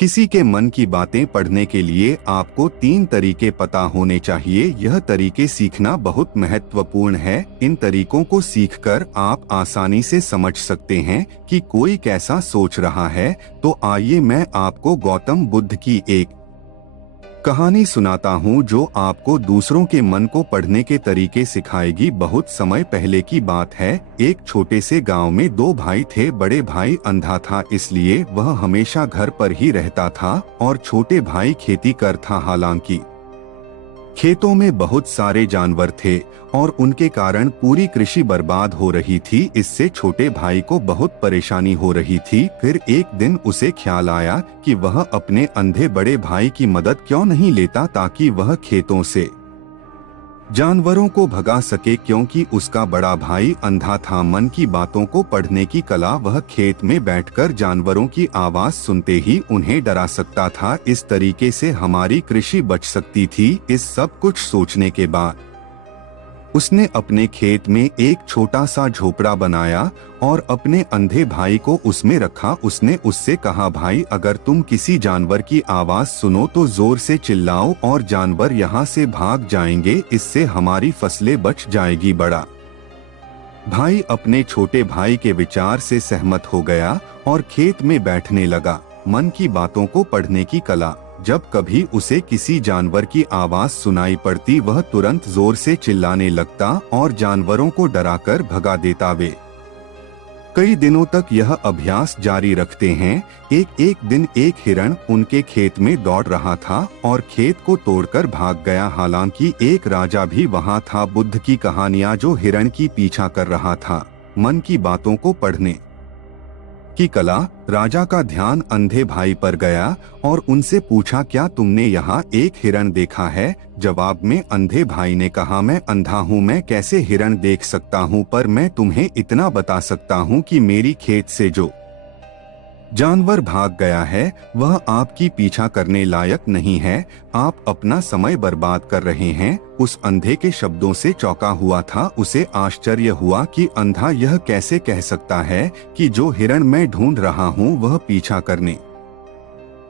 किसी के मन की बातें पढ़ने के लिए आपको 3 तरीके पता होने चाहिए। यह तरीके सीखना बहुत महत्वपूर्ण है। इन तरीकों को सीखकर आप आसानी से समझ सकते हैं कि कोई कैसा सोच रहा है। तो आइए मैं आपको गौतम बुद्ध की एक कहानी सुनाता हूँ जो आपको दूसरों के मन को पढ़ने के तरीके सिखाएगी। बहुत समय पहले की बात है। एक छोटे से गांव में 2 भाई थे। बड़े भाई अंधा था, इसलिए वह हमेशा घर पर ही रहता था और छोटे भाई खेती कर था। हालांकि खेतों में बहुत सारे जानवर थे और उनके कारण पूरी कृषि बर्बाद हो रही थी। इससे छोटे भाई को बहुत परेशानी हो रही थी। फिर एक दिन उसे ख्याल आया कि वह अपने अंधे बड़े भाई की मदद क्यों नहीं लेता ताकि वह खेतों से जानवरों को भगा सके, क्योंकि उसका बड़ा भाई अंधा था। मन की बातों को पढ़ने की कला, वह खेत में बैठकर जानवरों की आवाज सुनते ही उन्हें डरा सकता था। इस तरीके से हमारी कृषि बच सकती थी। इस सब कुछ सोचने के बाद उसने अपने खेत में एक छोटा सा झोपड़ा बनाया और अपने अंधे भाई को उसमें रखा। उसने उससे कहा, भाई अगर तुम किसी जानवर की आवाज सुनो तो जोर से चिल्लाओ और जानवर यहाँ से भाग जाएंगे। इससे हमारी फसलें बच जाएगी। बड़ा भाई अपने छोटे भाई के विचार से सहमत हो गया और खेत में बैठने लगा। मन की बातों को पढ़ने की कला, जब कभी उसे किसी जानवर की आवाज सुनाई पड़ती वह तुरंत जोर से चिल्लाने लगता और जानवरों को डराकर भगा देता। वे कई दिनों तक यह अभ्यास जारी रखते हैं। एक दिन एक हिरण उनके खेत में दौड़ रहा था और खेत को तोड़कर भाग गया। हालांकि एक राजा भी वहां था। बुद्ध की कहानियां जो हिरण की पीछा कर रहा था। मन की बातों को पढ़ने की कला, राजा का ध्यान अंधे भाई पर गया और उनसे पूछा, क्या तुमने यहाँ एक हिरण देखा है? जवाब में अंधे भाई ने कहा, मैं अंधा हूँ, मैं कैसे हिरण देख सकता हूँ, पर मैं तुम्हें इतना बता सकता हूँ कि मेरी खेत से जो जानवर भाग गया है वह आपकी पीछा करने लायक नहीं है। आप अपना समय बर्बाद कर रहे हैं। उस अंधे के शब्दों से चौंका हुआ था। उसे आश्चर्य हुआ कि अंधा यह कैसे कह सकता है कि जो हिरण मैं ढूंढ रहा हूँ वह पीछा करने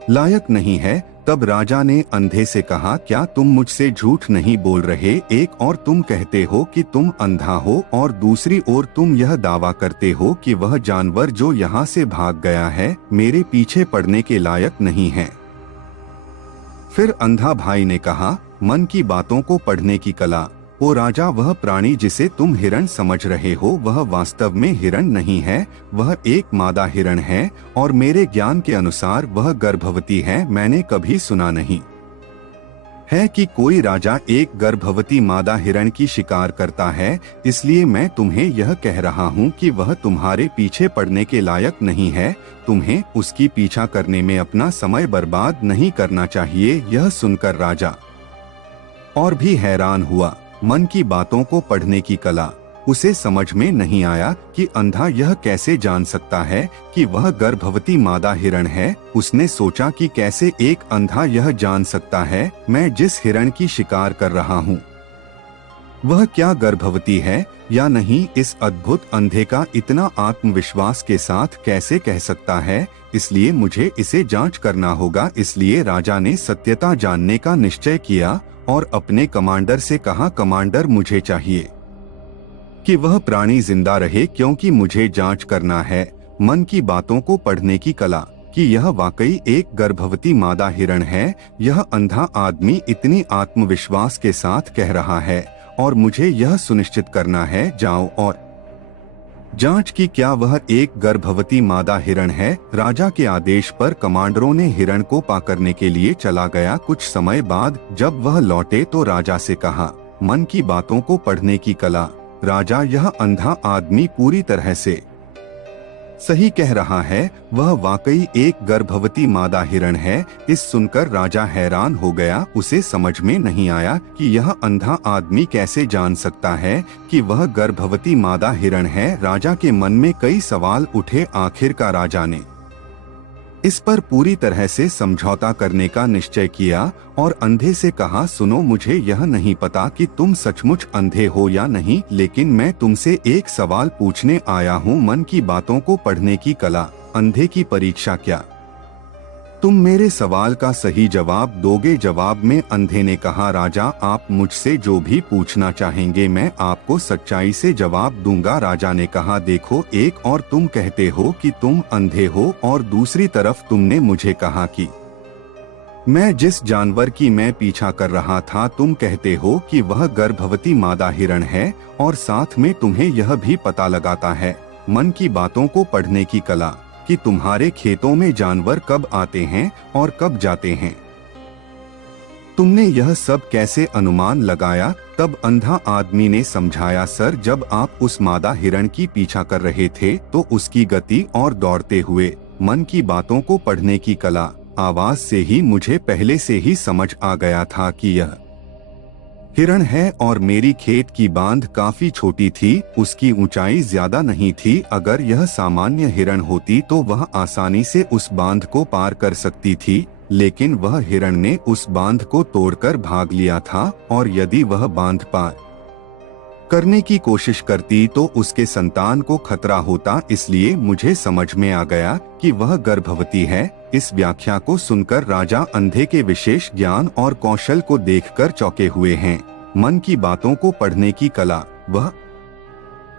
लायक नहीं है। तब राजा ने अंधे से कहा, क्या तुम मुझसे झूठ नहीं बोल रहे? एक और तुम कहते हो कि तुम अंधा हो और दूसरी ओर तुम यह दावा करते हो कि वह जानवर जो यहाँ से भाग गया है मेरे पीछे पड़ने के लायक नहीं है। फिर अंधा भाई ने कहा, मन की बातों को पढ़ने की कला। ओ राजा, वह प्राणी जिसे तुम हिरण समझ रहे हो वह वास्तव में हिरण नहीं है। वह एक मादा हिरण है और मेरे ज्ञान के अनुसार वह गर्भवती है। मैंने कभी सुना नहीं है कि कोई राजा एक गर्भवती मादा हिरण की शिकार करता है। इसलिए मैं तुम्हें यह कह रहा हूँ कि वह तुम्हारे पीछे पड़ने के लायक नहीं है। तुम्हें उसकी पीछा करने में अपना समय बर्बाद नहीं करना चाहिए। यह सुनकर राजा और भी हैरान हुआ। मन की बातों को पढ़ने की कला, उसे समझ में नहीं आया कि अंधा यह कैसे जान सकता है कि वह गर्भवती मादा हिरण है। उसने सोचा कि कैसे एक अंधा यह जान सकता है मैं जिस हिरण की शिकार कर रहा हूँ वह क्या गर्भवती है या नहीं। इस अद्भुत अंधे का इतना आत्मविश्वास के साथ कैसे कह सकता है? इसलिए मुझे इसे जांच करना होगा। इसलिए राजा ने सत्यता जानने का निश्चय किया और अपने कमांडर से कहा, कमांडर मुझे चाहिए कि वह प्राणी जिंदा रहे, क्योंकि मुझे जांच करना है मन की बातों को पढ़ने की कला कि यह वाकई एक गर्भवती मादा हिरण है। यह अंधा आदमी इतनी आत्मविश्वास के साथ कह रहा है और मुझे यह सुनिश्चित करना है। जाओ और जांच की क्या वह एक गर्भवती मादा हिरण है। राजा के आदेश पर कमांडरों ने हिरण को पकड़ने के लिए चला गया। कुछ समय बाद जब वह लौटे तो राजा से कहा, मन की बातों को पढ़ने की कला। राजा, यह अंधा आदमी पूरी तरह से सही कह रहा है। वह वाकई एक गर्भवती मादा हिरण है। इस सुनकर राजा हैरान हो गया। उसे समझ में नहीं आया कि यह अंधा आदमी कैसे जान सकता है कि वह गर्भवती मादा हिरण है। राजा के मन में कई सवाल उठे। आखिरकार राजा ने इस पर पूरी तरह से समझौता करने का निश्चय किया और अंधे से कहा, सुनो, मुझे यह नहीं पता कि तुम सचमुच अंधे हो या नहीं, लेकिन मैं तुमसे एक सवाल पूछने आया हूँ। मन की बातों को पढ़ने की कला, अंधे की परीक्षा क्या तुम मेरे सवाल का सही जवाब दोगे। जवाब में अंधे ने कहा, राजा आप मुझसे जो भी पूछना चाहेंगे मैं आपको सच्चाई से जवाब दूंगा। राजा ने कहा, देखो एक और तुम कहते हो कि तुम अंधे हो और दूसरी तरफ तुमने मुझे कहा कि मैं जिस जानवर की मैं पीछा कर रहा था तुम कहते हो कि वह गर्भवती मादा हिरण है, और साथ में तुम्हें यह भी पता लगाता है मन की बातों को पढ़ने की कला कि तुम्हारे खेतों में जानवर कब आते हैं और कब जाते हैं। तुमने यह सब कैसे अनुमान लगाया? तब अंधा आदमी ने समझाया, सर जब आप उस मादा हिरण की पीछा कर रहे थे तो उसकी गति और दौड़ते हुए मन की बातों को पढ़ने की कला आवाज से ही मुझे पहले से ही समझ आ गया था कि यह हिरण है। और मेरी खेत की बांध काफी छोटी थी, उसकी ऊंचाई ज्यादा नहीं थी। अगर यह सामान्य हिरण होती तो वह आसानी से उस बांध को पार कर सकती थी, लेकिन वह हिरण ने उस बांध को तोड़कर भाग लिया था, और यदि वह बांध पार करने की कोशिश करती तो उसके संतान को खतरा होता। इसलिए मुझे समझ में आ गया कि वह गर्भवती है। इस व्याख्या को सुनकर राजा अंधे के विशेष ज्ञान और कौशल को देखकर चौंके हुए हैं। मन की बातों को पढ़ने की कला वह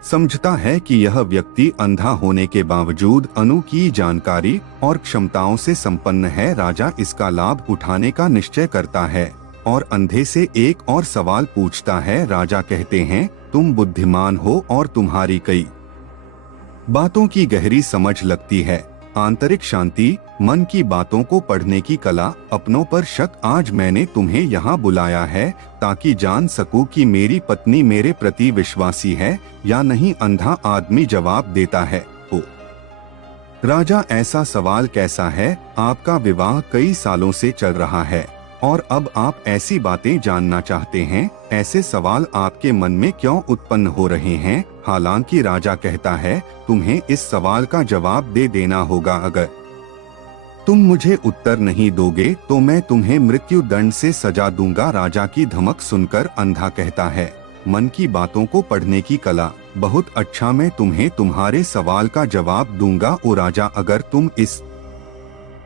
समझता है कि यह व्यक्ति अंधा होने के बावजूद अनु की जानकारी और क्षमताओं से संपन्न है। राजा इसका लाभ उठाने का निश्चय करता है और अंधे से एक और सवाल पूछता है। राजा कहते हैं, तुम बुद्धिमान हो और तुम्हारी कई बातों की गहरी समझ लगती है। आंतरिक शांति, मन की बातों को पढ़ने की कला, अपनों पर शक। आज मैंने तुम्हें यहाँ बुलाया है ताकि जान सकूं कि मेरी पत्नी मेरे प्रति विश्वासी है या नहीं। अंधा आदमी जवाब देता है, ओ राजा, ऐसा सवाल कैसा है? आपका विवाह कई सालों से चल रहा है और अब आप ऐसी बातें जानना चाहते हैं। ऐसे सवाल आपके मन में क्यों उत्पन्न हो रहे हैं? हालांकि राजा कहता है, तुम्हें इस सवाल का जवाब दे देना होगा। अगर तुम मुझे उत्तर नहीं दोगे तो मैं तुम्हें मृत्यु दंड से सजा दूंगा। राजा की धमक सुनकर अंधा कहता है, मन की बातों को पढ़ने की कला, बहुत अच्छा, मैं तुम्हें तुम्हारे सवाल का जवाब दूंगा। ओ राजा, अगर तुम इस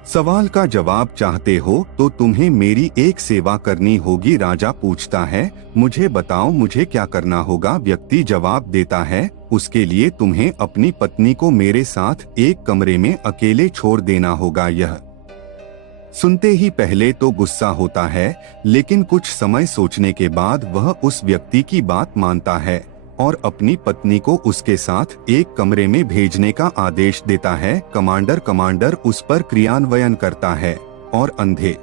सवाल का जवाब चाहते हो तो तुम्हें मेरी एक सेवा करनी होगी। राजा पूछता है, मुझे बताओ मुझे क्या करना होगा? व्यक्ति जवाब देता है, उसके लिए तुम्हें अपनी पत्नी को मेरे साथ एक कमरे में अकेले छोड़ देना होगा। यह सुनते ही पहले तो गुस्सा होता है, लेकिन कुछ समय सोचने के बाद वह उस व्यक्ति की बात मानता है और अपनी पत्नी को उसके साथ एक कमरे में भेजने का आदेश देता है। कमांडर उस पर क्रियान्वयन करता है और अंधे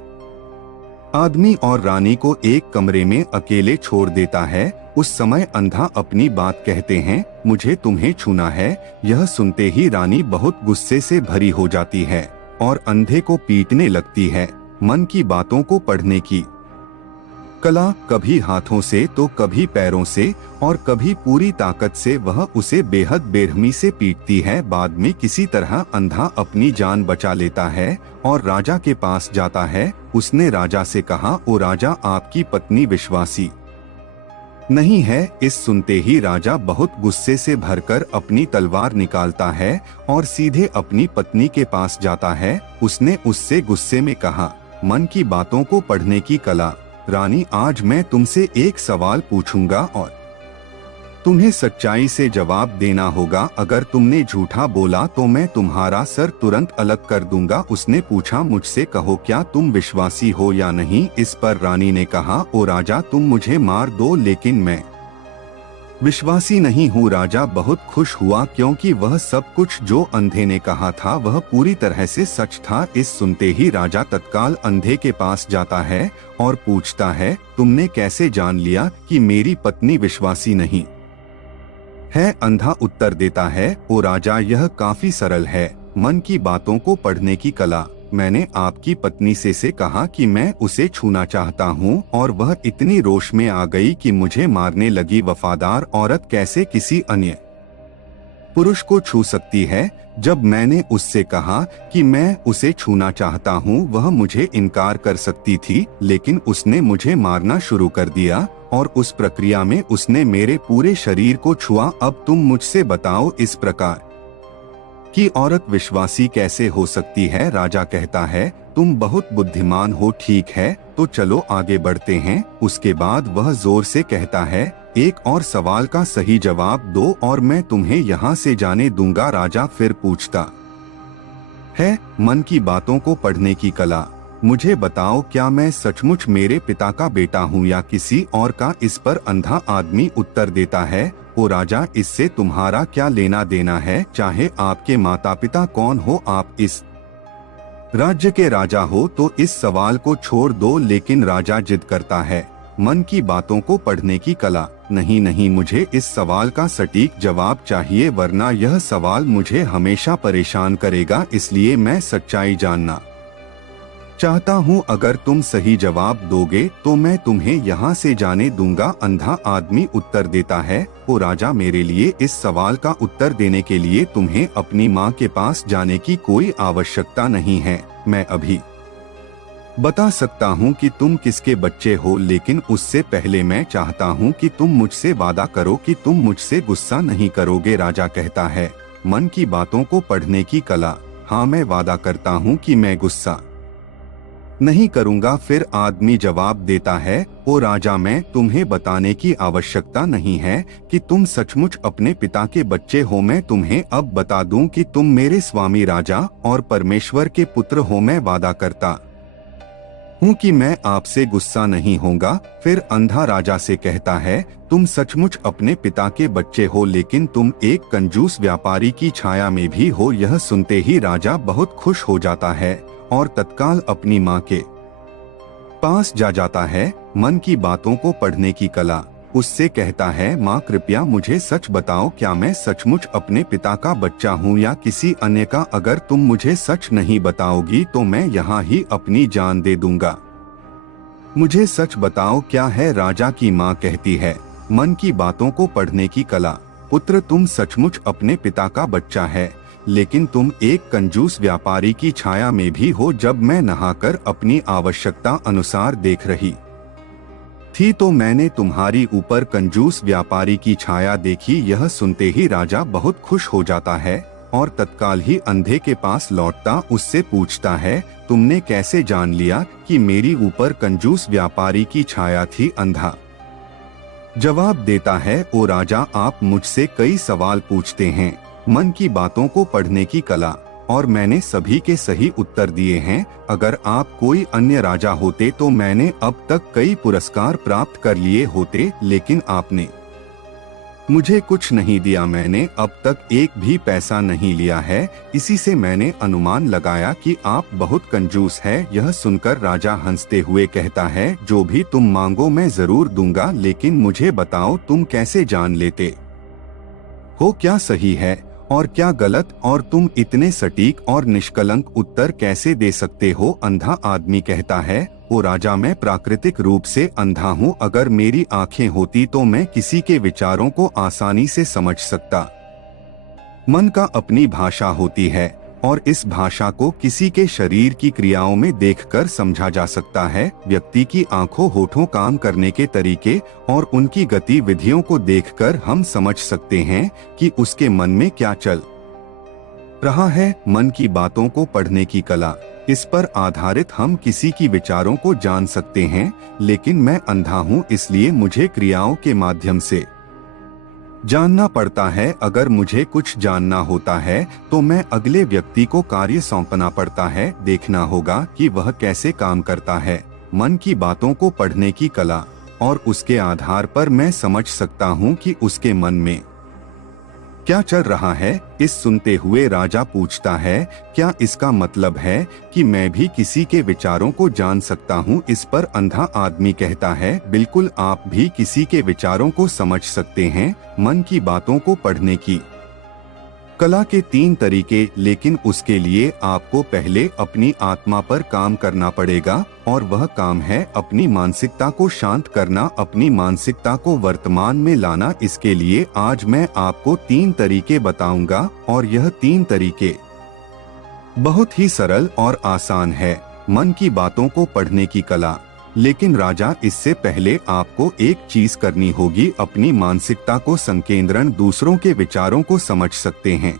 आदमी और रानी को एक कमरे में अकेले छोड़ देता है। उस समय अंधा अपनी बात कहते हैं, मुझे तुम्हें छूना है। यह सुनते ही रानी बहुत गुस्से से भरी हो जाती है और अंधे को पीटने लगती है। मन की बातों को पढ़ने की कला, कभी हाथों से तो कभी पैरों से और कभी पूरी ताकत से वह उसे बेहद बेरहमी से पीटती है। बाद में किसी तरह अंधा अपनी जान बचा लेता है और राजा के पास जाता है। उसने राजा से कहा, ओ राजा, आपकी पत्नी विश्वासी नहीं है। इस सुनते ही राजा बहुत गुस्से से भरकर अपनी तलवार निकालता है और सीधे अपनी पत्नी के पास जाता है। उसने उससे गुस्से में कहा, मन की बातों को पढ़ने की कला, रानी, आज मैं तुमसे एक सवाल पूछूंगा और तुम्हें सच्चाई से जवाब देना होगा। अगर तुमने झूठा बोला तो मैं तुम्हारा सर तुरंत अलग कर दूंगा। उसने पूछा, मुझसे कहो, क्या तुम विश्वासी हो या नहीं? इस पर रानी ने कहा, ओ राजा, तुम मुझे मार दो, लेकिन मैं विश्वासी नहीं हूँ। राजा बहुत खुश हुआ क्योंकि वह सब कुछ जो अंधे ने कहा था वह पूरी तरह से सच था। इस सुनते ही राजा तत्काल अंधे के पास जाता है और पूछता है, तुमने कैसे जान लिया कि मेरी पत्नी विश्वासी नहीं है? अंधा उत्तर देता है, ओ राजा, यह काफी सरल है। मन की बातों को पढ़ने की कला। मैंने आपकी पत्नी से कहा कि मैं उसे छूना चाहता हूँ और वह इतनी रोष में आ गई कि मुझे मारने लगी। वफादार औरत कैसे किसी अन्य पुरुष को छू सकती है? जब मैंने उससे कहा कि मैं उसे छूना चाहता हूँ वह मुझे इनकार कर सकती थी, लेकिन उसने मुझे मारना शुरू कर दिया और उस प्रक्रिया में उसने मेरे पूरे शरीर को छुआ। अब तुम मुझसे बताओ, इस प्रकार कि औरत विश्वासी कैसे हो सकती है। राजा कहता है, तुम बहुत बुद्धिमान हो, ठीक है तो चलो आगे बढ़ते हैं। उसके बाद वह जोर से कहता है, एक और सवाल का सही जवाब दो और मैं तुम्हें यहाँ से जाने दूंगा। राजा फिर पूछता है, मन की बातों को पढ़ने की कला। मुझे बताओ, क्या मैं सचमुच मेरे पिता का बेटा हूँ या किसी और का। इस पर अंधा आदमी उत्तर देता है, ओ राजा, इससे तुम्हारा क्या लेना देना है। चाहे आपके माता पिता कौन हो, आप इस राज्य के राजा हो तो इस सवाल को छोड़ दो। लेकिन राजा जिद करता है, मन की बातों को पढ़ने की कला। नहीं नहीं, मुझे इस सवाल का सटीक जवाब चाहिए, वरना यह सवाल मुझे हमेशा परेशान करेगा। इसलिए मैं सच्चाई जानना चाहता हूँ। अगर तुम सही जवाब दोगे तो मैं तुम्हें यहाँ से जाने दूंगा। अंधा आदमी उत्तर देता है, ओ राजा, मेरे लिए इस सवाल का उत्तर देने के लिए तुम्हें अपनी माँ के पास जाने की कोई आवश्यकता नहीं है। मैं अभी बता सकता हूँ कि तुम किसके बच्चे हो, लेकिन उससे पहले मैं चाहता हूँ कि तुम मुझसे वादा करो कि तुम मुझसे गुस्सा नहीं करोगे। राजा कहता है, मन की बातों को पढ़ने की कला। हाँ, मैं वादा करता हूँ कि मैं गुस्सा नहीं करूँगा। फिर आदमी जवाब देता है, ओ राजा, मैं तुम्हें बताने की आवश्यकता नहीं है कि तुम सचमुच अपने पिता के बच्चे हो। मैं तुम्हें अब बता दूं कि तुम मेरे स्वामी राजा और परमेश्वर के पुत्र हो। मैं वादा करता हूँ कि मैं आपसे गुस्सा नहीं होऊंगा। फिर अंधा राजा से कहता है, तुम सचमुच अपने पिता के बच्चे हो, लेकिन तुम एक कंजूस व्यापारी की छाया में भी हो। यह सुनते ही राजा बहुत खुश हो जाता है और तत्काल अपनी माँ के पास जा जाता है। मन की बातों को पढ़ने की कला उससे कहता है, माँ कृपया मुझे सच बताओ, क्या मैं सचमुच अपने पिता का बच्चा हूँ या किसी अन्य का। अगर तुम मुझे सच नहीं बताओगी तो मैं यहाँ ही अपनी जान दे दूंगा। मुझे सच बताओ, क्या है। राजा की माँ कहती है, मन की बातों को पढ़ने की कला। पुत्र, तुम सचमुच अपने पिता का बच्चा है, लेकिन तुम एक कंजूस व्यापारी की छाया में भी हो। जब मैं नहाकर अपनी आवश्यकता अनुसार देख रही थी तो मैंने तुम्हारी ऊपर कंजूस व्यापारी की छाया देखी। यह सुनते ही राजा बहुत खुश हो जाता है और तत्काल ही अंधे के पास लौटता उससे पूछता है, तुमने कैसे जान लिया कि मेरी ऊपर कंजूस व्यापारी की छाया थी। अंधा जवाब देता है, ओ राजा, आप मुझसे कई सवाल पूछते हैं, मन की बातों को पढ़ने की कला, और मैंने सभी के सही उत्तर दिए हैं। अगर आप कोई अन्य राजा होते तो मैंने अब तक कई पुरस्कार प्राप्त कर लिए होते, लेकिन आपने मुझे कुछ नहीं दिया। मैंने अब तक एक भी पैसा नहीं लिया है, इसी से मैंने अनुमान लगाया कि आप बहुत कंजूस हैं। यह सुनकर राजा हंसते हुए कहता है, जो भी तुम मांगो मैं जरूर दूंगा, लेकिन मुझे बताओ तुम कैसे जान लेते हो क्या सही है और क्या गलत, और तुम इतने सटीक और निष्कलंक उत्तर कैसे दे सकते हो। अंधा आदमी कहता है, ओ राजा, मैं प्राकृतिक रूप से अंधा हूँ। अगर मेरी आंखें होती तो मैं किसी के विचारों को आसानी से समझ सकता। मन का अपनी भाषा होती है और इस भाषा को किसी के शरीर की क्रियाओं में देखकर समझा जा सकता है। व्यक्ति की आंखों, होठों, काम करने के तरीके और उनकी गतिविधियों को देखकर हम समझ सकते हैं कि उसके मन में क्या चल रहा है। मन की बातों को पढ़ने की कला, इस पर आधारित हम किसी की विचारों को जान सकते हैं, लेकिन मैं अंधा हूँ, इसलिए मुझे क्रियाओं के माध्यम से जानना पड़ता है। अगर मुझे कुछ जानना होता है तो मैं अगले व्यक्ति को कार्य सौंपना पड़ता है, देखना होगा कि वह कैसे काम करता है। मन की बातों को पढ़ने की कला, और उसके आधार पर मैं समझ सकता हूँ कि उसके मन में क्या चल रहा है। इस सुनते हुए राजा पूछता है, क्या इसका मतलब है कि मैं भी किसी के विचारों को जान सकता हूँ। इस पर अंधा आदमी कहता है, बिल्कुल, आप भी किसी के विचारों को समझ सकते हैं। मन की बातों को पढ़ने की कला के 3 तरीके, लेकिन उसके लिए आपको पहले अपनी आत्मा पर काम करना पड़ेगा, और वह काम है अपनी मानसिकता को शांत करना, अपनी मानसिकता को वर्तमान में लाना। इसके लिए आज मैं आपको 3 तरीके बताऊंगा, और यह 3 तरीके बहुत ही सरल और आसान है। मन की बातों को पढ़ने की कला। लेकिन राजा, इससे पहले आपको एक चीज करनी होगी, अपनी मानसिकता को संकेंद्रण, दूसरों के विचारों को समझ सकते हैं।